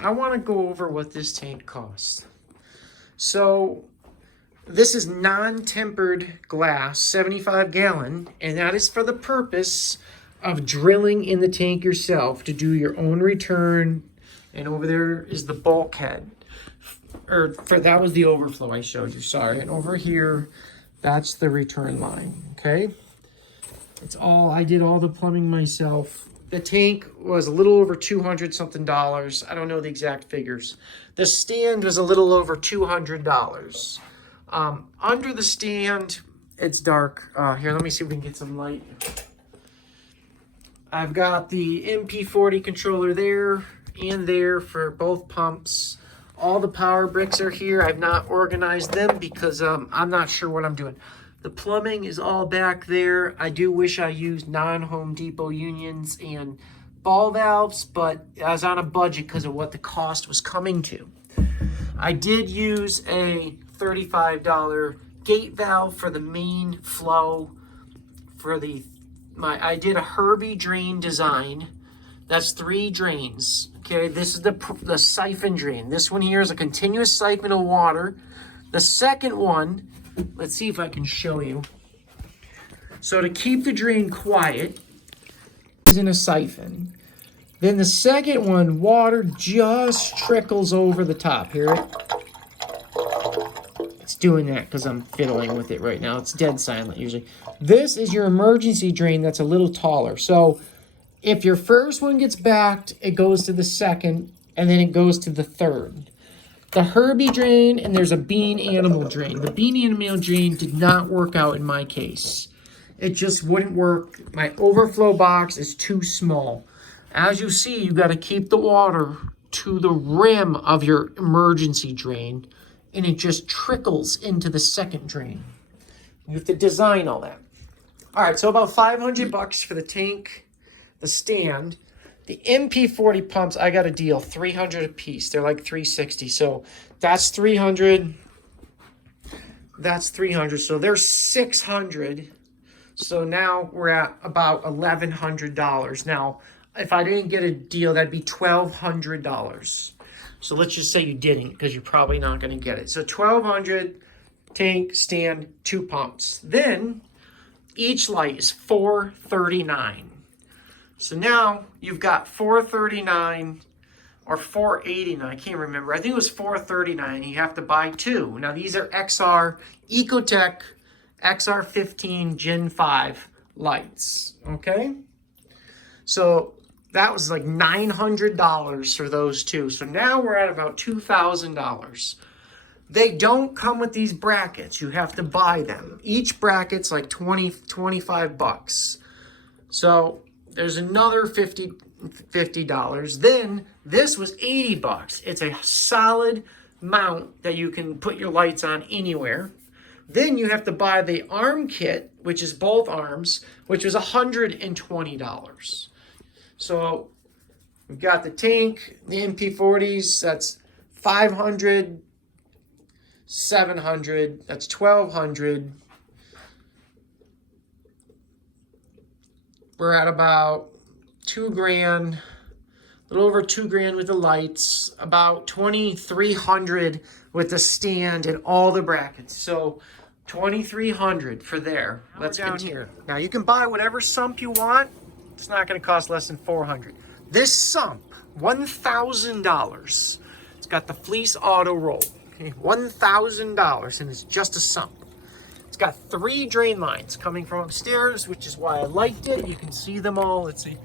I want to go over what this tank costs. So this is non-tempered glass, 75 gallon, and that is for the purpose of drilling in the tank yourself to do your own return. And over there is the bulkhead. That was the overflow I showed you, sorry. And over here, that's the return line, okay? I did all the plumbing myself. The tank was a little over $200 something. I don't know the exact figures. The stand was a little over $200. Under the stand, it's dark. Here, let me see if we can get some light. I've got the MP40 controller there and there for both pumps. All the power bricks are here. I've not organized them because I'm not sure what I'm doing. The plumbing is all back there. I do wish I used non-Home Depot unions and ball valves, but I was on a budget because of what the cost was coming to. I did use a $35 gate valve for the main flow for I did a Herbie drain design. That's 3 drains. Okay, this is the siphon drain. This one here is a continuous siphon of water. The second one, let's see if I can show you. So to keep the drain quiet, is in a siphon. Then the second one, water just trickles over the top. Hear it? It's doing that because I'm fiddling with it right now. It's dead silent usually. This is your emergency drain that's a little taller. So if your first one gets backed, it goes to the second, and then it goes to the third. The Herbie drain, and there's a Bean Animal drain. The Bean Animal drain did not work out in my case. It just wouldn't work. My overflow box is too small. As you see, you got to keep the water to the rim of your emergency drain, and it just trickles into the second drain. You have to design all that. All right, so about $500 for the tank, the stand. The MP40 pumps, I got a deal, $300 a piece. They're like $360. So that's $300. That's $300. So there's $600. So now we're at about $1,100. Now, if I didn't get a deal, that'd be $1,200. So let's just say you didn't, because you're probably not going to get it. So $1,200, tank, stand, 2 pumps. Then each light is $439. So now you've got $439 or $489. I can't remember. I think it was $439. You have to buy 2. Now these are XR Ecotech XR15 Gen 5 lights. Okay. So that was like $900 for those 2. So now we're at about $2,000. They don't come with these brackets. You have to buy them. Each bracket's like $25. So there's another $50. Then this was $80. It's a solid mount that you can put your lights on anywhere. Then you have to buy the arm kit, which is both arms, which was $120. So we've got the tank, the MP40s, that's $500, $700, that's $1,200. We're at about $2,000, a little over $2,000 with the lights, about $2,300 with the stand and all the brackets. So $2,300 for there. Let's continue. Now you can buy whatever sump you want. It's not going to cost less than $400. This sump, $1,000. It's got the fleece auto roll. Okay, $1,000, and it's just a sump. It's got 3 drain lines coming from upstairs, which is why I liked it. You can see them all. Let's see,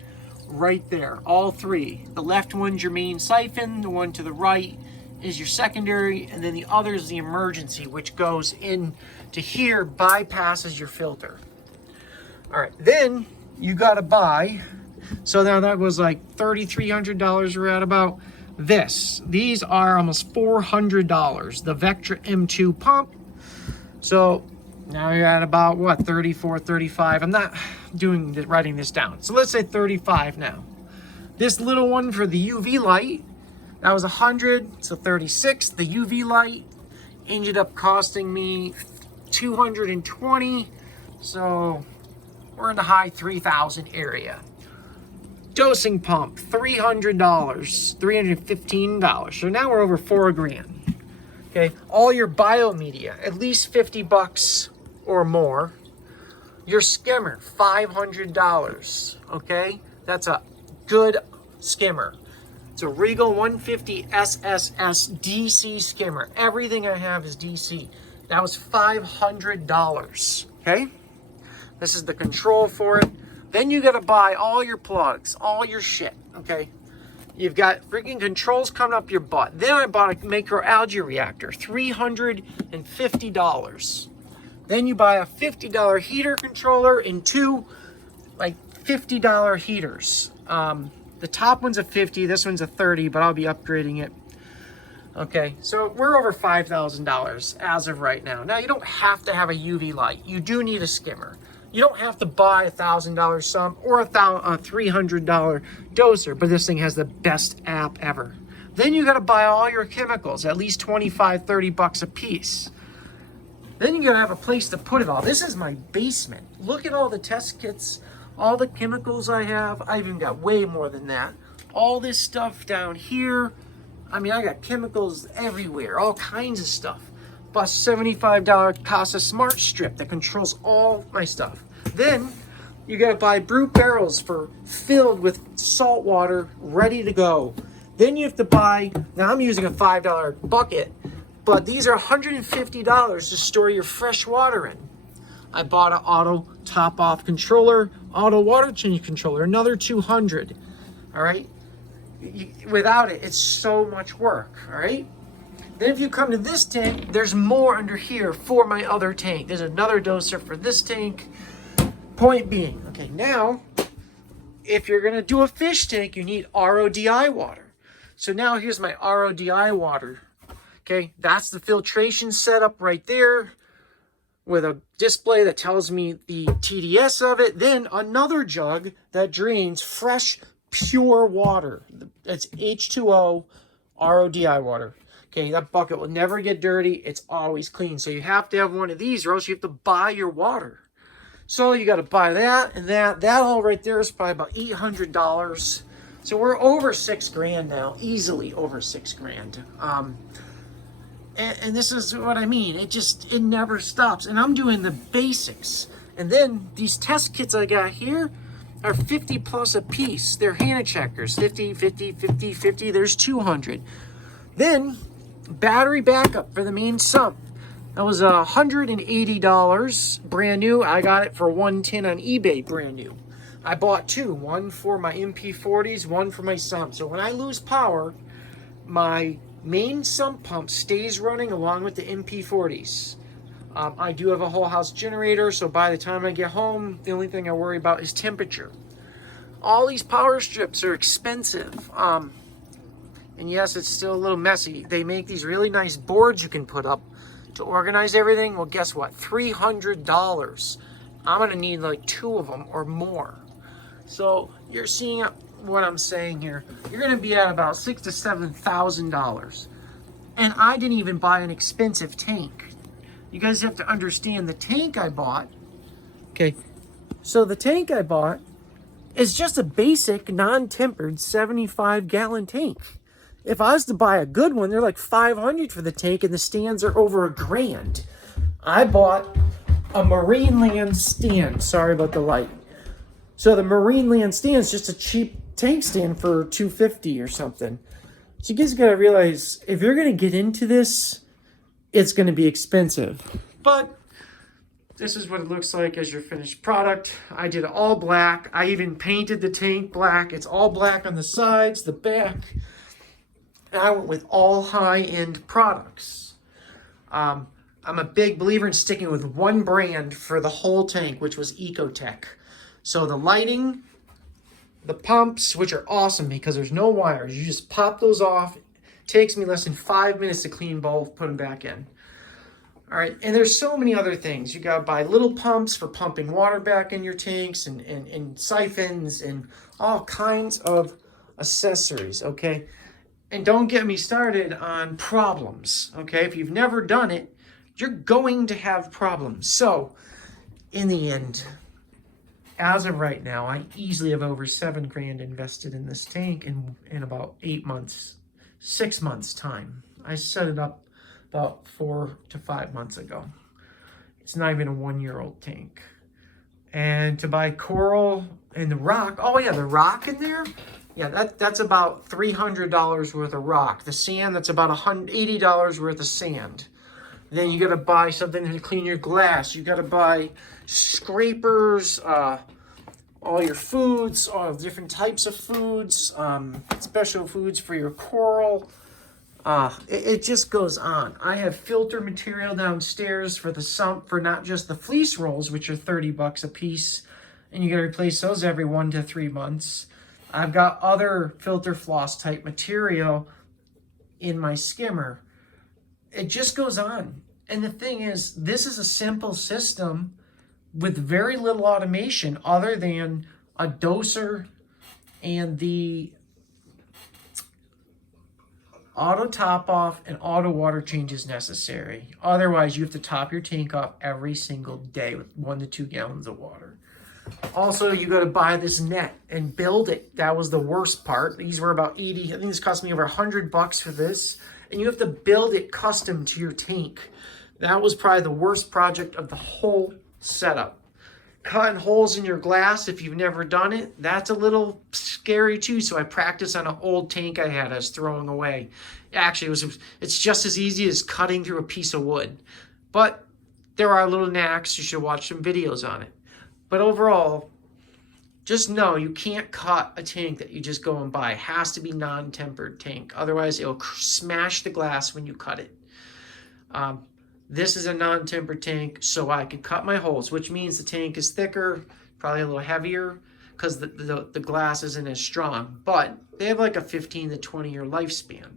right there, all 3. The left one's your main siphon. The one to the right is your secondary, and then the other is the emergency, which goes in to here, bypasses your filter. All right, then you got to buy. So now that was like $3,300 we're at about. These are almost $400. The Vectra M2 pump. So now you're at about what, 34, 35. I'm not writing this down. So let's say 35 now. This little one for the UV light, that was 100, so 36. The UV light ended up costing me $220. So we're in the high 3,000 area. Dosing pump, $300, $315. So now we're over $4,000. Okay, all your biomedia, at least $50 or more. Your skimmer, $500. Okay, that's a good skimmer. It's a Regal 150 SSS DC skimmer. Everything I have is DC. That was $500. Okay, this is the control for it. Then you gotta buy all your plugs, all your shit. Okay, you've got freaking controls coming up your butt. Then I bought a microalgae reactor, $350. Then you buy a $50 heater controller and two like $50 heaters. The top one's a 50, this one's a 30, but I'll be upgrading it. Okay, so we're over $5,000 as of right now. Now you don't have to have a UV light. You do need a skimmer. You don't have to buy $1,000 sump or a $300 doser, but this thing has the best app ever. Then you gotta buy all your chemicals, at least 25, 30 bucks a piece. Then you gotta have a place to put it all. This is my basement. Look at all the test kits, all the chemicals I have. I even got way more than that. All this stuff down here. I mean, I got chemicals everywhere, all kinds of stuff. Plus $75 Casa Smart Strip that controls all my stuff. Then you gotta buy brute barrels filled with salt water, ready to go. Then you have to buy, now I'm using a $5 bucket, but these are $150 to store your fresh water in. I bought an auto top off controller, auto water change controller, another $200, all right? Without it, it's so much work, all right? Then if you come to this tank, there's more under here for my other tank. There's another doser for this tank. Point being, okay, now, if you're gonna do a fish tank, you need RODI water. So now here's my RODI water, okay? That's the filtration setup right there with a display that tells me the TDS of it. Then another jug that drains fresh, pure water. That's H2O RODI water. Okay, that bucket will never get dirty. It's always clean. So you have to have one of these or else you have to buy your water. So you got to buy that and that. That all right there is probably about $800. So we're over $6,000 now, easily over $6,000. And this is what I mean. It never stops. And I'm doing the basics. And then these test kits I got here are 50 plus a piece. They're Hannah checkers, 50, 50, 50, 50. There's 200. Then battery backup for the main sump. That was $180 brand new. I got it for $110 on eBay brand new. I bought two, one for my MP40s, one for my sump. So when I lose power, my main sump pump stays running along with the MP40s. I do have a whole house generator, so by the time I get home, the only thing I worry about is temperature. All these power strips are expensive. And yes, it's still a little messy. They make these really nice boards you can put up to organize everything. Well, guess what? $300. I'm gonna need like two of them or more. So you're seeing what I'm saying here. You're gonna be at about $6,000 to $7,000. And I didn't even buy an expensive tank. You guys have to understand the tank I bought. Okay, so the tank I bought is just a basic non-tempered 75-gallon tank. If I was to buy a good one, they're like $500 for the tank and the stands are over $1,000. I bought a Marine Land stand. Sorry about the light. So the Marine Land stand is just a cheap tank stand for $250 or something. So you guys gotta realize, if you're gonna get into this, it's gonna be expensive. But this is what it looks like as your finished product. I did it all black. I even painted the tank black. It's all black on the sides, the back. And I went with all high-end products. I'm a big believer in sticking with one brand for the whole tank, which was Ecotech. So the lighting, the pumps, which are awesome because there's no wires. You just pop those off. It takes me less than 5 minutes to clean both, put them back in. All right, and there's so many other things. You gotta buy little pumps for pumping water back in your tanks and siphons and all kinds of accessories, okay? And don't get me started on problems, okay? If you've never done it, you're going to have problems. So, in the end, as of right now, I easily have over $7 grand invested in this tank in about 8 months, 6 months time. I set it up about 4 to 5 months ago. It's not even a 1-year-old tank. And to buy coral and the rock, oh yeah, the rock in there, yeah, that's about $300 worth of rock. The sand, that's about $180 worth of sand. Then you gotta buy something to clean your glass. You gotta buy scrapers, all your foods, all different types of foods, special foods for your coral. It just goes on. I have filter material downstairs for the sump for not just the fleece rolls, which are $30 a piece, and you gotta replace those every 1 to 3 months. I've got other filter floss type material in my skimmer. It just goes on. And the thing is, this is a simple system with very little automation other than a doser and the auto top off and auto water changes necessary. Otherwise, you have to top your tank off every single day with 1 to 2 gallons of water. Also, you got to buy this net and build it. That was the worst part. These were about 80. I think this cost me over $100 for this. And you have to build it custom to your tank. That was probably the worst project of the whole setup. Cutting holes in your glass, if you've never done it, that's a little scary too. So I practiced on an old tank I had I was throwing away. Actually, it's just as easy as cutting through a piece of wood. But there are little knacks. You should watch some videos on it. But overall, just know you can't cut a tank that you just go and buy. It has to be non-tempered tank. Otherwise, it'll smash the glass when you cut it. This is a non-tempered tank, so I can cut my holes, which means the tank is thicker, probably a little heavier, because the glass isn't as strong. But they have like a 15 to 20 year lifespan.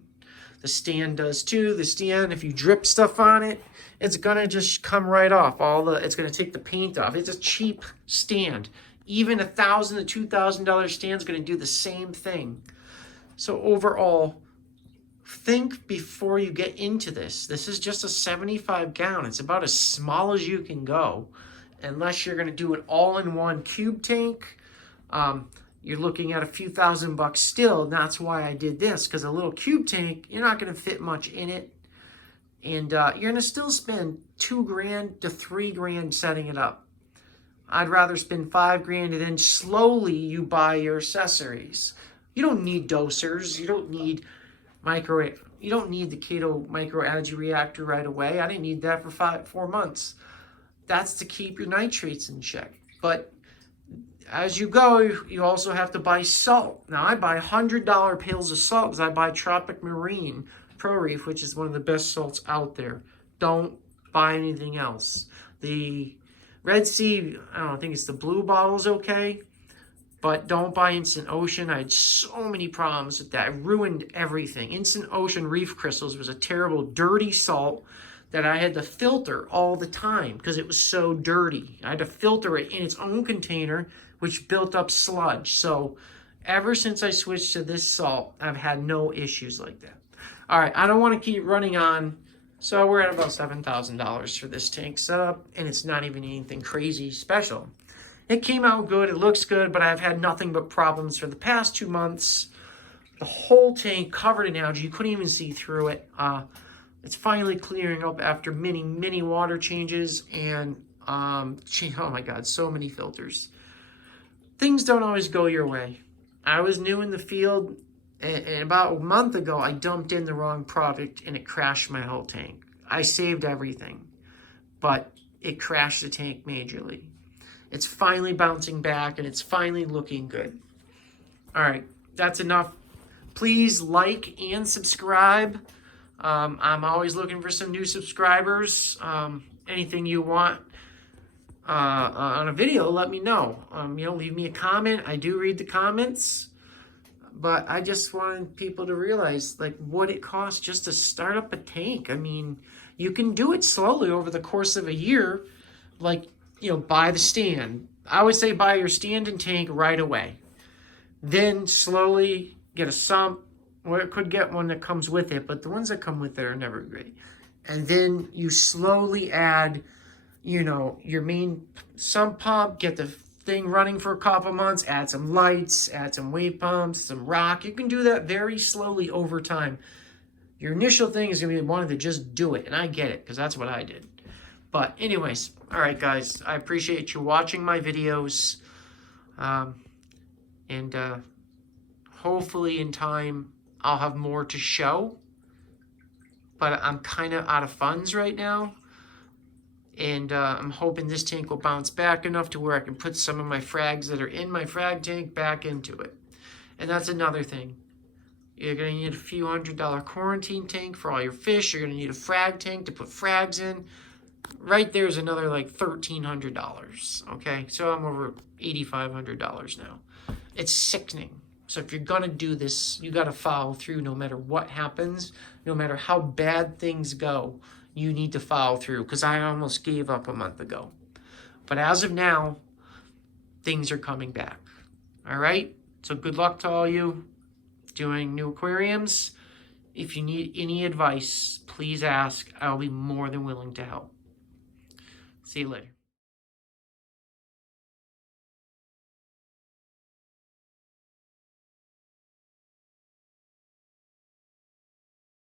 The stand does too. The stand, if you drip stuff on it, it's gonna just come right off. It's gonna take the paint off. It's a cheap stand. Even $1,000 to $2,000 stand is gonna do the same thing. So overall, think before you get into this. This is just a 75 gallon. It's about as small as you can go, unless you're gonna do an all-in-one cube tank. You're looking at a few $1,000 still, and that's why I did this, because a little cube tank, you're not gonna fit much in it, and you're gonna still spend $2 to $3 setting it up. I'd rather spend $5 and then slowly you buy your accessories. You don't need dosers. You don't need you don't need the Kato microalgae reactor right away. I didn't need that for 4 months. That's to keep your nitrates in check. But as you go, you also have to buy salt. Now, I buy $100 pails of salt because I buy Tropic Marine Pro Reef, which is one of the best salts out there. Don't buy anything else. The Red Sea, I think it's the blue bottle's okay. But don't buy Instant Ocean. I had so many problems with that. It ruined everything. Instant Ocean Reef Crystals was a terrible, dirty salt that I had to filter all the time because it was so dirty. I had to filter it in its own container, which built up sludge. So ever since I switched to this salt, I've had no issues like that. All right, I don't want to keep running on. So we're at about $7,000 for this tank setup, and it's not even anything crazy special. It came out good, it looks good, but I've had nothing but problems for the past 2 months. The whole tank covered in algae, you couldn't even see through it. It's finally clearing up after many water changes and, oh my God, so many filters. Things don't always go your way. I was new in the field, and about a month ago, I dumped in the wrong product and it crashed my whole tank. I saved everything, but it crashed the tank majorly. It's finally bouncing back and it's finally looking good. All right, that's enough. Please like and subscribe. I'm always looking for some new subscribers. Anything you want on a video, let me know. Leave me a comment. I do read the comments. But I just wanted people to realize what it costs just to start up a tank. I mean, you can do it slowly over the course of a year. Buy the stand. I always say buy your stand and tank right away. Then slowly get a sump, or it could get one that comes with it, but the ones that come with it are never great. And then you slowly add, your main sump pump, get the thing running for a couple months, add some lights, add some weight pumps, some rock. You can do that very slowly over time. Your initial thing is going to be wanting to just do it, and I get it, because that's what I did. But anyways, all right, guys, I appreciate you watching my videos, and hopefully in time I'll have more to show, but I'm kind of out of funds right now, and I'm hoping this tank will bounce back enough to where I can put some of my frags that are in my frag tank back into it. And that's another thing. You're going to need a few $100 quarantine tank for all your fish. You're going to need a frag tank to put frags in. Right there's another like $1,300, okay? So I'm over $8,500 now. It's sickening. So if you're going to do this, you got to follow through no matter what happens, no matter how bad things go. You need to follow through, because I almost gave up a month ago. But as of now, things are coming back. All right? So good luck to all you doing new aquariums. If you need any advice, please ask. I'll be more than willing to help. See you later.